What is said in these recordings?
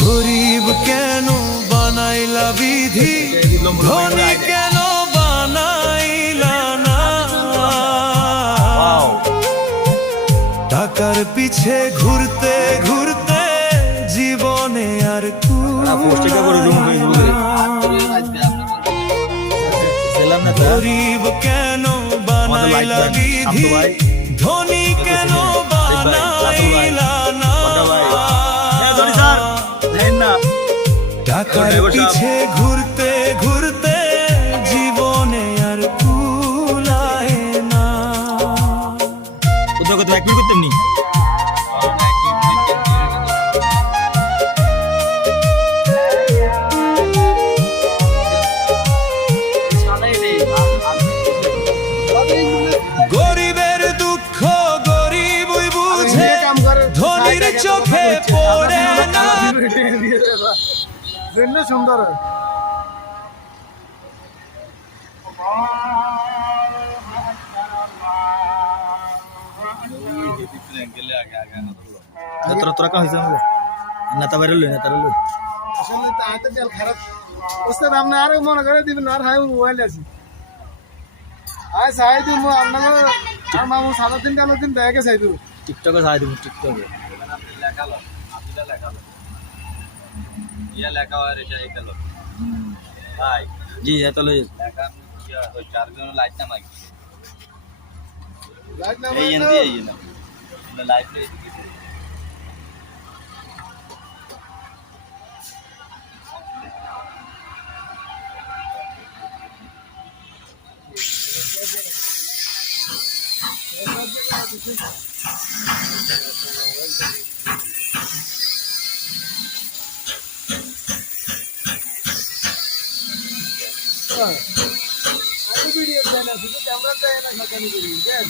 গরিব কেন বানাইলা বিধি, ধনী কেন বানাইলা না। টাকার পিছে ঘুরতে ঘুরতে জীবনে আর গরিব কেন বানাইলা বিধি, ধনী কেন বানাইলা না। টাকার পিছে ঘুরতে ঘুরতে জীবনে আর কুলায় না। কোথাও কোথাও এক মিনিট করতে এমনি গরিবের দুঃখ গরিবই বুঝে, ধনীর চোখে পড়ে না। সুন্দর তোরা কা হয়েছে আমাদের নেতা বাইরে লই নেতা লই আসলে তাতে তেল খারাপ ওস্তাদ আপনি আরো মনে করে দিবেন আর হাই মোবাইল আছে আই চাই দিমু আপনাকে আর মামু 7 দিন কালো দিন ব্যাগে চাই দিমু টিকটকে চাই দিমু টিকটকে লেখালো আপনি লেখালো ইয়া লেখা আর এটা গেল ভাই জি এটা লই লেখা ওই চারজন লাইট না মাই লাইট না এই এন্ড দিয়ে না লাইট রে আমি ভিডিও দেন আছে ক্যামেরা দেয় না খাতানি করি দেন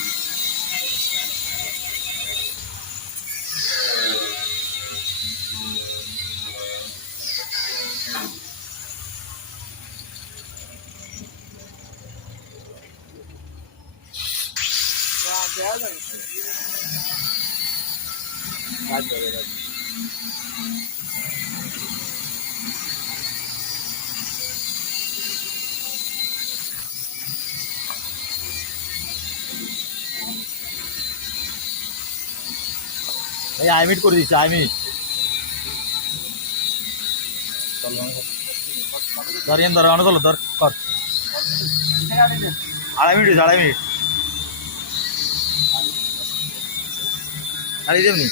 এই আই মিট করে দিছি আই মিট ধরিয়েন ধর অনেক হলো ধর কর 2.5 মিনিট 2.5 মিনিট আর এই যেমনি